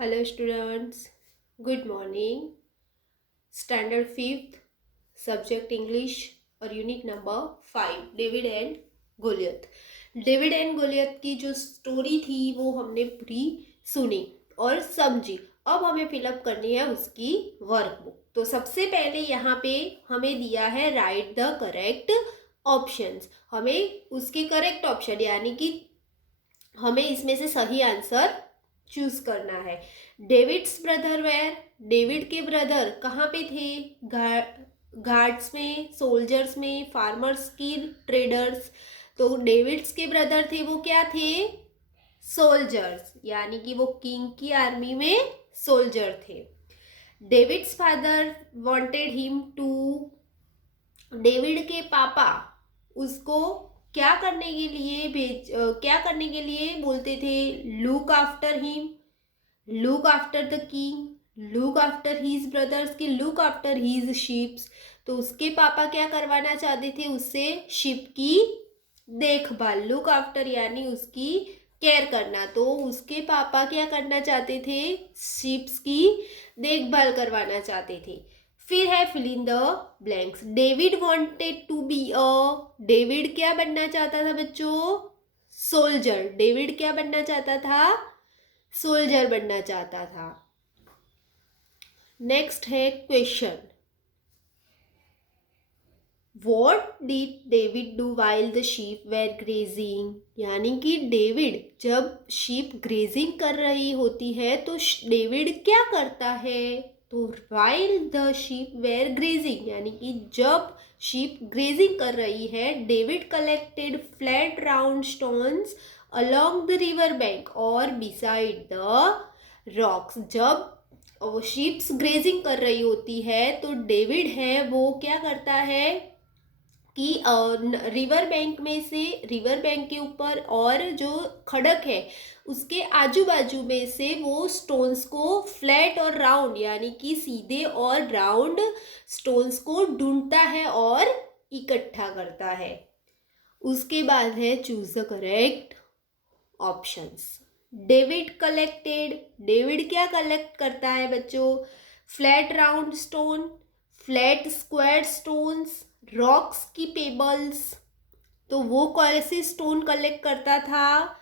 Hello students, good morning. Standard 5th, subject English और unit number 5, David and Goliath. David and Goliath की जो story थी वो हमने पूरी सुनी और समझी। अब हमें फिलअप करनी है उसकी वर्कबुक। तो सबसे पहले यहाँ पे हमें दिया है राइट द करेक्ट ऑप्शंस। हमें उसके करेक्ट ऑप्शन यानी कि हमें इसमें से सही आंसर चूज करना है। डेविड्स ब्रदर वेयर, डेविड के ब्रदर कहाँ पे थे? गार्ड्स में, सोल्जर्स में, फार्मर्स की, ट्रेडर्स। तो डेविड्स के ब्रदर थे वो क्या थे? सोल्जर्स, यानी कि वो किंग की आर्मी में सोल्जर थे। David's father wanted him to, David के पापा उसको क्या करने के लिए क्या करने के लिए बोलते थे? Look after him, look after the king, look after his brothers की, लुक आफ्टर हीज शिप्स। तो उसके पापा क्या करवाना चाहते थे उससे? शिप की देखभाल। लुक आफ्टर यानी उसकी केयर करना। तो उसके पापा क्या करना चाहते थे? शिप्स की देखभाल करवाना चाहते थे। फिर है fill in the blanks. David wanted to be a, David क्या बनना चाहता था बच्चों? सोल्जर। डेविड क्या बनना चाहता था? सोल्जर बनना चाहता था। नेक्स्ट है question, what did David do while the sheep were grazing, यानी कि डेविड जब शीप ग्रेजिंग कर रही होती है तो डेविड क्या करता है? तो while the sheep were grazing यानी कि जब शीप ग्रेजिंग कर रही है, David collected flat round stones along the river bank और बिसाइड द रॉक्स। जब वो शीप्स ग्रेजिंग कर रही होती है तो डेविड है वो क्या करता है कि रिवर बैंक में से, रिवर बैंक के ऊपर और जो खड़क है उसके आजू बाजू में से वो स्टोन्स को फ्लैट और राउंड यानी कि सीधे और राउंड स्टोन्स को ढूंढता है और इकट्ठा करता है। उसके बाद है choose the correct options. David collected, David क्या कलेक्ट करता है बच्चों? Flat round stone, flat square stones, rocks की पेबल्स। तो वो कैसे स्टोन कलेक्ट करता था?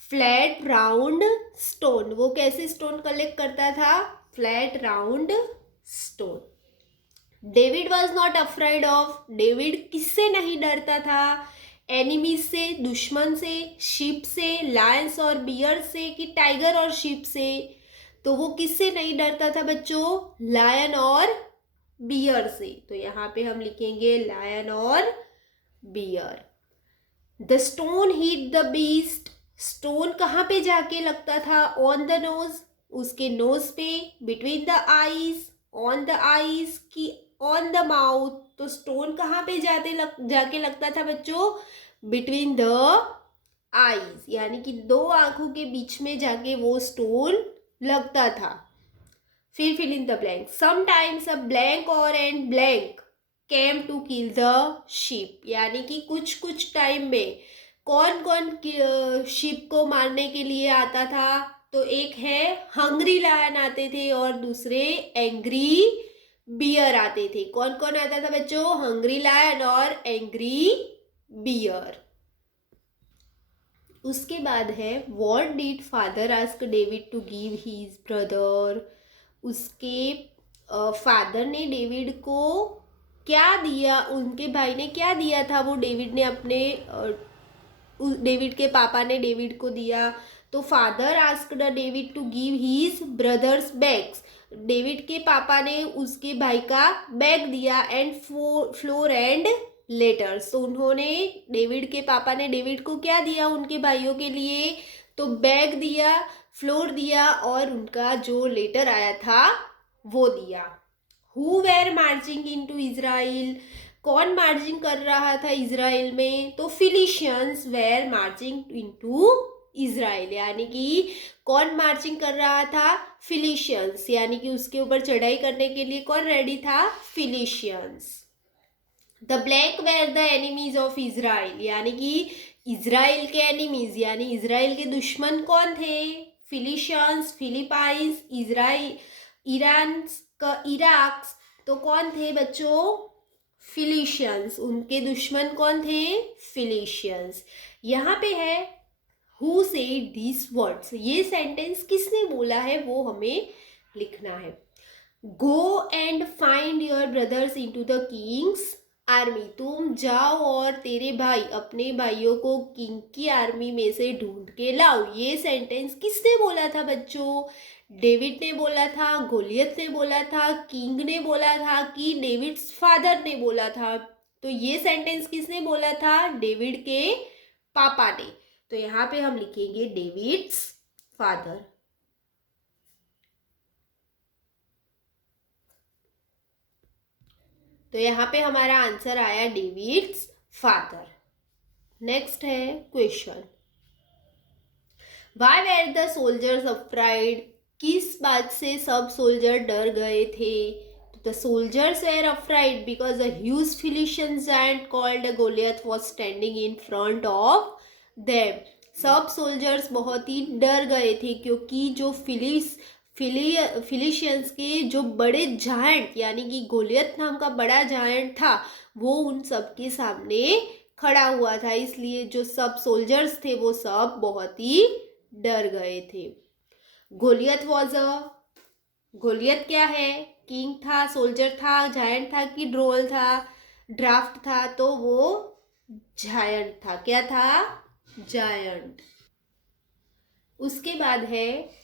Flat round stone. वो कैसे स्टोन कलेक्ट करता था? Flat round stone. David was not afraid of, David किससे नहीं डरता था? एनिमीज से, दुश्मन से, शीप से, लायंस और बियर से, कि टाइगर और शीप से? तो वो किससे नहीं डरता था बच्चों? लायन और बियर से। तो यहाँ पे हम लिखेंगे लायन और bear. The stone hit the beast, stone कहाँ पे जाके लगता था? ऑन द नोज, उसके नोज पे, between the eyes, on the eyes की ऑन द माउथ। तो स्टोन कहाँ पे जाके लगता था बच्चों? बिटवीन द आईज यानी कि दो आंखों के बीच में जाके वो स्टोन लगता था। फिर fill in the blank. Sometimes a blank और and blank came to kill the sheep, यानी कि कुछ कुछ टाइम में कौन कौन शीप को मारने के लिए आता था? तो एक है हंग्री लायन आते थे और दूसरे एंग्री बियर आते थे। कौन कौन आता था बच्चों? हंग्री लायन और एंग्री बियर। उसके बाद है what did father ask David to give his brother, उसके फादर ने डेविड को क्या दिया, उनके भाई ने क्या दिया था वो डेविड ने अपने डेविड के पापा ने डेविड को दिया? तो father asked David to give his brothers bags, David के पापा ने उसके भाई का बैग दिया एंड फ्लोर एंड लेटर्स। तो उन्होंने, डेविड के पापा ने डेविड को क्या दिया उनके भाइयों के लिए? तो बैग दिया, फ्लोर दिया और उनका जो लेटर आया था वो दिया। Who were marching in to Israel, कौन मार्चिंग कर रहा था इजराइल में? तो Philistines were marching into Israel, यानी कि कौन मार्चिंग कर रहा था? फिलिशियंस, यानी कि उसके ऊपर चढ़ाई करने के लिए कौन रेडी था? Philistines. The black were the enemies of Israel, यानी कि इजराइल के एनिमीज यानी इजराइल के दुश्मन कौन थे? फिलिशियंस, फिलीपाइंस, इजराइल, ईरान, इराक, तो कौन थे बच्चों? फिलिशियंस। उनके दुश्मन कौन थे? फिलिशियंस। यहाँ पे है हु सेड दिस वर्ड्स, ये सेंटेंस किसने बोला है वो हमें लिखना है। Go and find your brothers into the Kings army, तुम जाओ और तेरे भाई अपने भाइयों को किंग की आर्मी में से ढूंढ के लाओ। ये सेंटेंस किसने बोला था बच्चों? डेविड ने बोला था, गोलियत ने बोला था, किंग ने बोला था कि डेविड्स फादर ने बोला था? तो ये सेंटेंस किसने बोला था? डेविड के पापा ने। तो यहाँ पे हम लिखेंगे डेविड्स फादर। तो यहाँ पे हमारा आंसर आया डेविड्स फादर। नेक्स्ट है question, why were the soldiers afraid, किस बात से सब सोल्जर डर गए थे? The soldiers were afraid because a huge Philistine giant called Goliath was standing in front of them. सब सोल्जर्स बहुत ही डर गए थे क्योंकि जो फिलिशियंस के जो बड़े जायंट यानी कि गोलियत नाम का बड़ा जायंट था वो उन सब के सामने खड़ा हुआ था, इसलिए जो सब सोल्जर्स थे वो सब बहुत ही डर गए थे। गोलियत वॉज अ, गोलियत क्या है? किंग था, सोल्जर था, जायंट था कि ड्रोल था, ड्राफ्ट था? तो वो जायंट था। क्या था? जायंट। उसके बाद है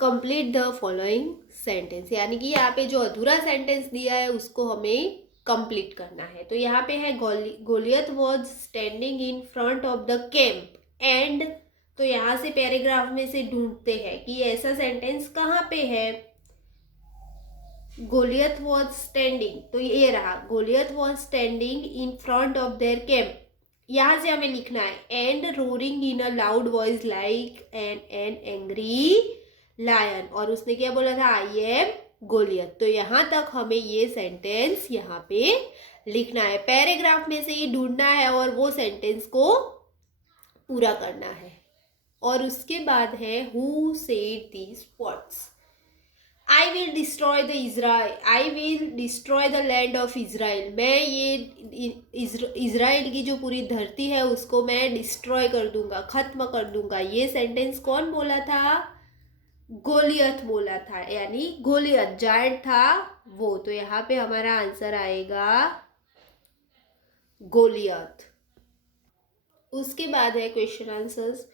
कंप्लीट द फॉलोइंग सेंटेंस, यानी कि यहाँ पे जो अधूरा सेंटेंस दिया है उसको हमें कंप्लीट करना है। तो यहाँ पे है Goliath was standing in front of the camp and, तो यहाँ से पैराग्राफ में से ढूंढते हैं कि ऐसा सेंटेंस कहाँ पे है। गोलियत वॉज स्टैंडिंग, तो ये रहा, Goliath was standing in front of their camp, यहाँ से हमें लिखना है and roaring in a loud voice like an angry lion, और उसने क्या बोला था? I am Goliath. तो यहाँ तक हमें ये सेंटेंस यहाँ पे लिखना है, पैराग्राफ में से ही ढूंढना है और वो सेंटेंस को पूरा करना है। और उसके बाद है who said these words, I will destroy the Israel, I will destroy the land of Israel, मैं ये इज़राइल की जो पूरी धरती है उसको मैं डिस्ट्रॉय कर दूंगा, खत्म कर दूंगा। ये सेंटेंस कौन बोला था? गोलियत बोला था, यानी गोलियत जायंट था वो। तो यहाँ पे हमारा आंसर आएगा गोलियत। उसके बाद है question answers,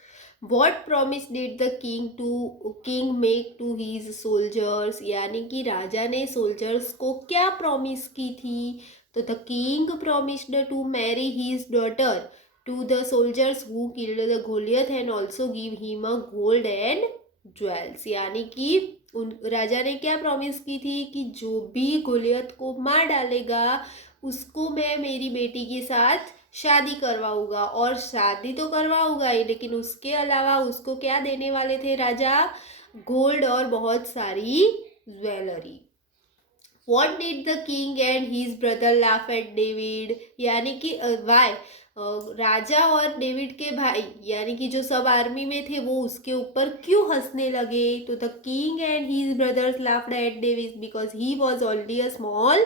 what promise did the king make to his soldiers, यानी कि राजा ने सोल्जर्स को क्या प्रॉमिस की थी? तो the king promised to marry his daughter to the soldiers who killed the Goliath and also give him a gold and jewels, यानी कि उन राजा ने क्या प्रॉमिस की थी कि जो भी गोलियत को मार डालेगा उसको मैं मेरी बेटी के साथ शादी करवाऊंगा, और शादी तो करवाऊंगा ही लेकिन उसके अलावा उसको क्या देने वाले थे राजा? गोल्ड और बहुत सारी jewellery. What did the king and his brother laugh at David, यानी कि वाई राजा और डेविड के भाई यानी कि जो सब आर्मी में थे वो उसके ऊपर क्यों हंसने लगे? तो the king and his brothers laughed at David because he was already a small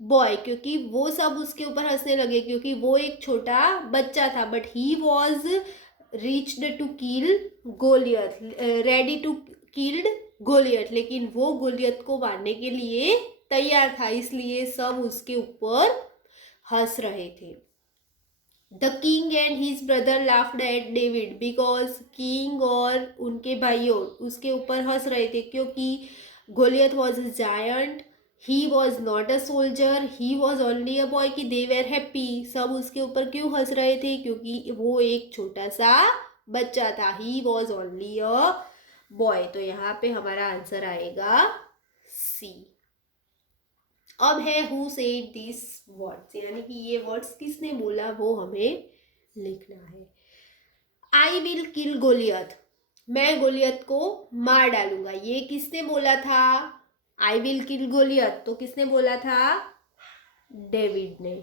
boy, क्योंकि वो सब उसके ऊपर हंसने लगे क्योंकि वो एक छोटा बच्चा था, but he was reached to kill Goliath, ready to killed Goliath, लेकिन वो गोलियत को मारने के लिए तैयार था, इसलिए सब उसके ऊपर हंस रहे थे। The king and his brother laughed at David because, king और उनके भाइयों उसके ऊपर हंस रहे थे क्योंकि Goliath was a giant, he was not a soldier, he was only a boy, कि दे वेर हैप्पी, सब उसके ऊपर क्यों हंस रहे थे? क्योंकि वो एक छोटा सा बच्चा था, he was only a boy. तो यहाँ पे हमारा आंसर आएगा सी। अब है हु सेड दिस वर्ड्स, यानी कि ये वर्ड्स किसने बोला वो हमें लिखना है। आई विल किल गोलियत, मैं गोलियत को मार डालूंगा, ये किसने बोला था? आई विल किल गोलियत तो किसने बोला था? डेविड ने।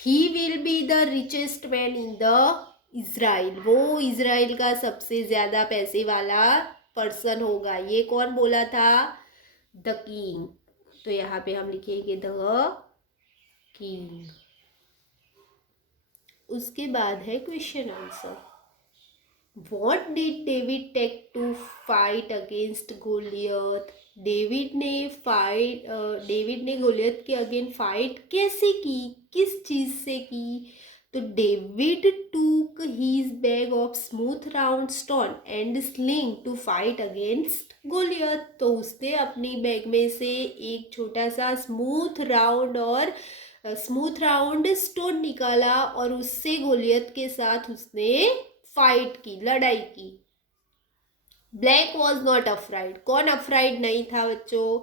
He will be the richest man in the Israel, वो इज़राइल का सबसे ज़्यादा पैसे वाला पर्सन होगा। ये कौन बोला था? The king. तो यहाँ पे हम लिखेंगे द किंग। उसके बाद है question answer. What did David take to fight against Goliath? David ने गोलियत के अगेंस्ट फाइट कैसे की, किस चीज से की? तो David took his bag of smooth round stone and sling to fight against Goliath. तो उसने अपनी बैग में से एक छोटा सा स्मूथ राउंड स्टोन निकाला और उससे गोलियत के साथ उसने फाइट की, लड़ाई की। ब्लैक वॉज नॉट अफ्राइड, कौन अफ्राइड नहीं था बच्चों?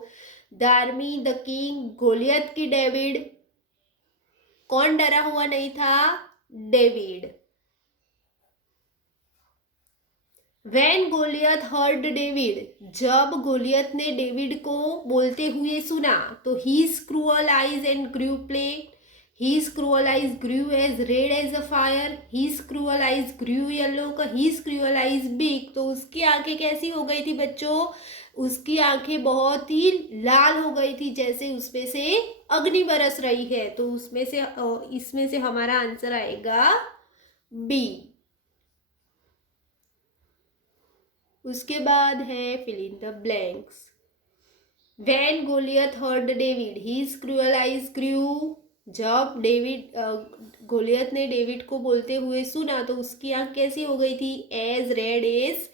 The army, the king, Goliath की डेविड। कौन डरा हुआ नहीं था? David. When Goliath heard David, जब गोलियत ने डेविड को बोलते हुए सुना तो his cruel eyes and grew plain. His cruel eyes grew as red as a fire. His cruel eyes grew yellow. His cruel eyes big. तो उसकी आंखें कैसी हो गई थी बच्चों? उसकी आंखें बहुत ही लाल हो गई थी, जैसे उसमें से अग्नि बरस रही है। तो इसमें से हमारा आंसर आएगा बी। उसके बाद है fill in the blanks. When Goliath heard David, his cruel eyes grew. जब गोलियत ने डेविड को बोलते हुए सुना तो उसकी आंख कैसी हो गई थी? एज रेड एज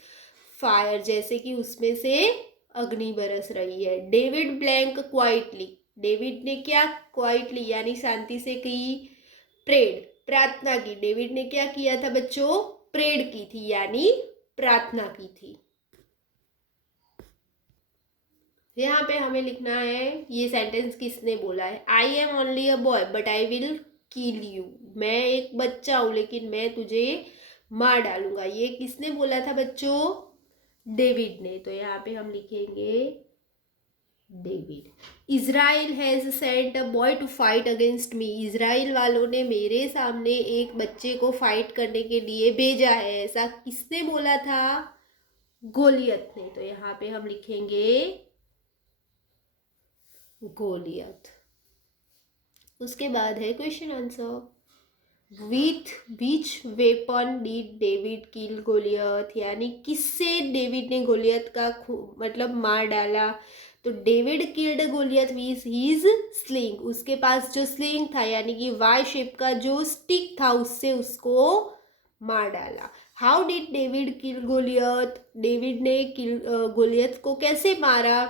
फायर, जैसे कि उसमें से अग्नि बरस रही है। डेविड ब्लैंक क्वाइटली, डेविड ने क्या क्वाइटली यानी शांति से की? प्रेड, प्रार्थना की। डेविड ने क्या किया था बच्चों? प्रेड की थी यानी प्रार्थना की थी। यहाँ पे हमें लिखना है ये सेंटेंस किसने बोला है। I am only a boy but I will kill you. मैं एक बच्चा हूँ लेकिन मैं तुझे मार डालूंगा। ये किसने बोला था बच्चों? डेविड ने। तो यहाँ पे हम लिखेंगे David. Israel has sent a boy to fight against me. Israel वालों ने मेरे सामने एक बच्चे को फाइट करने के लिए भेजा है। ऐसा किसने बोला था? गोलियत ने। तो यहाँ पे हम लिखेंगे गोलियत। उसके बाद है question answer. With which weapon did David kill Goliath, यानी किससे डेविड ने गोलियत का मतलब मार डाला? तो David killed Goliath with his sling. उसके पास जो स्लिंग था यानी कि वाई शेप का जो स्टिक था उससे उसको मार डाला। How did David kill Goliath? David ने गोलियत को कैसे मारा?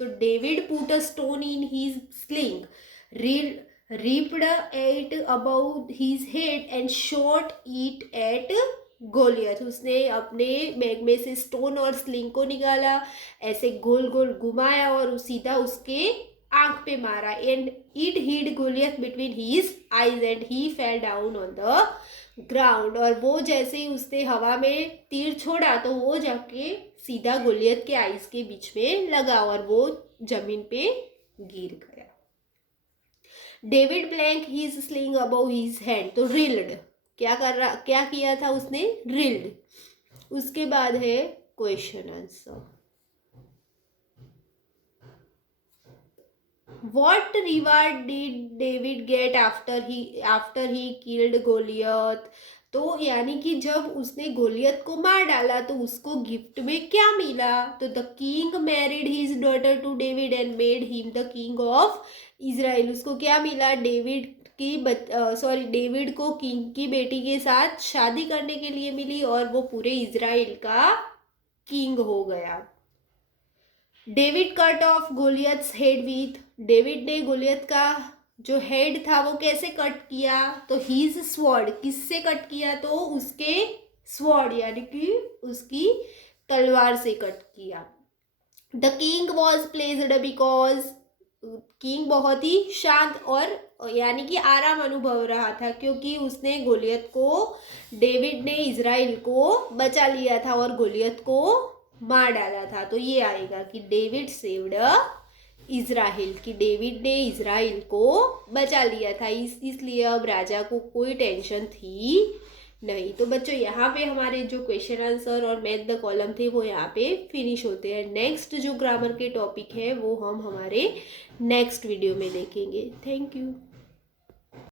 तो David put a stone in his sling, ripped it above his head and shot it at Goliath. उसने अपने बैग में से स्टोन और स्लिंग को निकाला, ऐसे गोल गोल घुमाया और सीधा उसके आंख पे मारा। And it hit Goliath between his eyes and he fell down on the ground. और वो जैसे ही उसने हवा में तीर छोड़ा तो वो जाके सीधा गोलियत के आईज के बीच में लगा और वो जमीन पे गिर गया। David blank his sling above his hand. तो रिल्ड, क्या किया था उसने? रिल्ड। उसके बाद है question answer. What reward did David get after he killed Goliath? तो यानी कि जब उसने गोलियत को मार डाला तो उसको गिफ्ट में क्या मिला? तो the king married his daughter to David and made him the king of Israel. उसको क्या मिला? डेविड को किंग की बेटी के साथ शादी करने के लिए मिली और वो पूरे इजराइल का किंग हो गया। David cut off Goliath's head with. David ने गोलियत का जो हेड था वो कैसे कट किया? तो हीज स्वॉर्ड, किससे कट किया? तो उसके स्वॉर्ड यानी कि उसकी तलवार से कट किया। The king was pledged because, king बहुत ही शांत और यानी कि आराम अनुभव रहा था क्योंकि उसने गोलियत को, डेविड ने इजराइल को बचा लिया था और गोलियत को मार डाला था। तो ये आएगा कि डेविड सेव्ड इजराइल, कि डेविड ने इजराइल को बचा लिया था। इसलिए अब राजा को कोई टेंशन थी नहीं। तो बच्चों यहाँ पे हमारे जो क्वेश्चन आंसर और मैथ द कॉलम थे वो यहाँ पे फिनिश होते हैं। नेक्स्ट जो ग्रामर के टॉपिक है वो हम हमारे नेक्स्ट वीडियो में देखेंगे। Thank you.